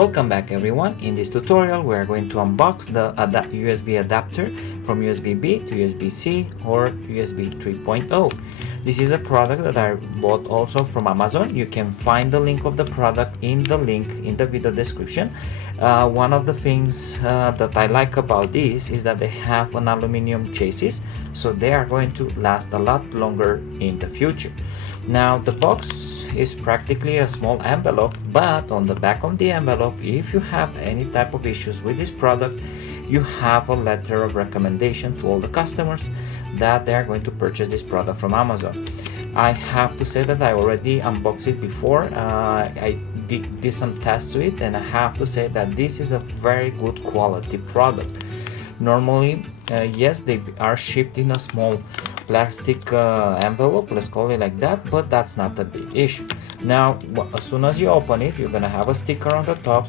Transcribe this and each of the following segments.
Welcome back everyone. In this tutorial we are going to unbox the USB adapter from USB-B to USB-C or USB 3.0. This is a product that I bought also from Amazon. You can find the link of the product in the link in the video description. One of the things that I like about this is that they have an aluminum chassis, so they are going to last a lot longer in the future. Now the box is practically a small envelope, but on the back of the envelope, if you have any type of issues with this product, you have a letter of recommendation to all the customers that they are going to purchase this product from Amazon. I have to say that I already unboxed it before. I did some tests to it, and I have to say that this is a very good quality product. Normally, yes, they are shipped in a small plastic envelope, let's call it like that, but that's not a big issue. Now, as soon as you open it, you're gonna have a sticker on the top.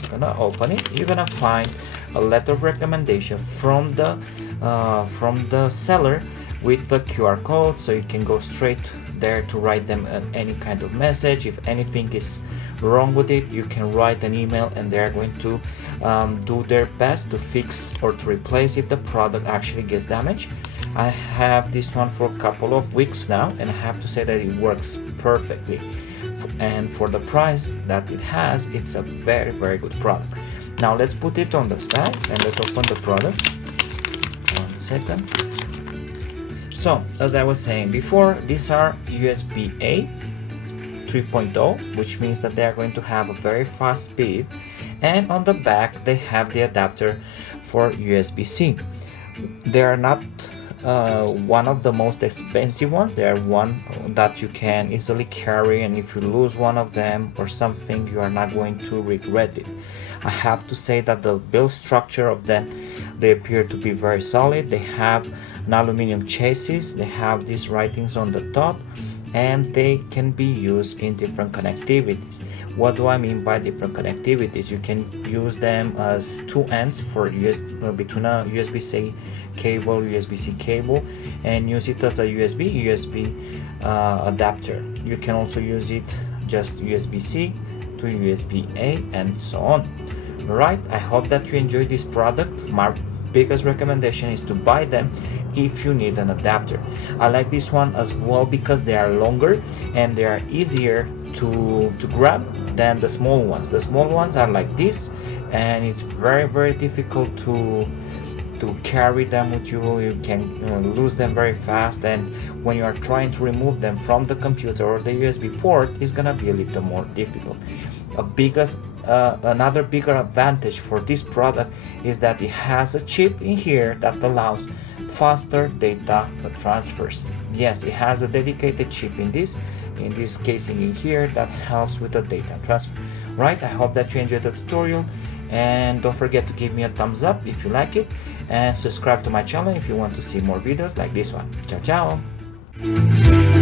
You're gonna open it, you're gonna find a letter of recommendation from the seller with the QR code, so you can go straight there to write them any kind of message. If anything is wrong with it, you can write an email and they're going to do their best to fix or to replace if the product actually gets damaged. I have this one for a couple of weeks now, and I have to say that it works perfectly, and for the price that it has, it's a very good product. Now let's put it on the stand and let's open the product. 1 second. So as I was saying before, these are USB-A 3.0, which means that they are going to have a very fast speed, and on the back they have the adapter for USB-C. They are not one of the most expensive ones. They are one that you can easily carry, and if you lose one of them or something, you are not going to regret it. I have to say that the build structure of them, they appear to be very solid. They have an aluminum chassis, they have these writings on the top, and they can be used in different connectivities. What do I mean by different connectivities? You can use them as two ends for between a USB-C cable, USB-C cable, and use it as a USB adapter. You can also use it just USB-C to USB-A and so on. Right, I hope that you enjoyed this product. My biggest recommendation is to buy them if you need an adapter. I like this one as well because they are longer and they are easier to grab than the small ones. The small ones are like this, and it's very difficult to carry them with you. You can lose them very fast, and when you are trying to remove them from the computer or the USB port, it's gonna be a little more difficult. Another bigger advantage for this product is that it has a chip in here that allows faster data transfers. Yes, it has a dedicated chip in this casing in here that helps with the data transfer. Right, I hope that you enjoyed the tutorial, and don't forget to give me a thumbs up if you like it, and subscribe to my channel if you want to see more videos like this one. Ciao ciao.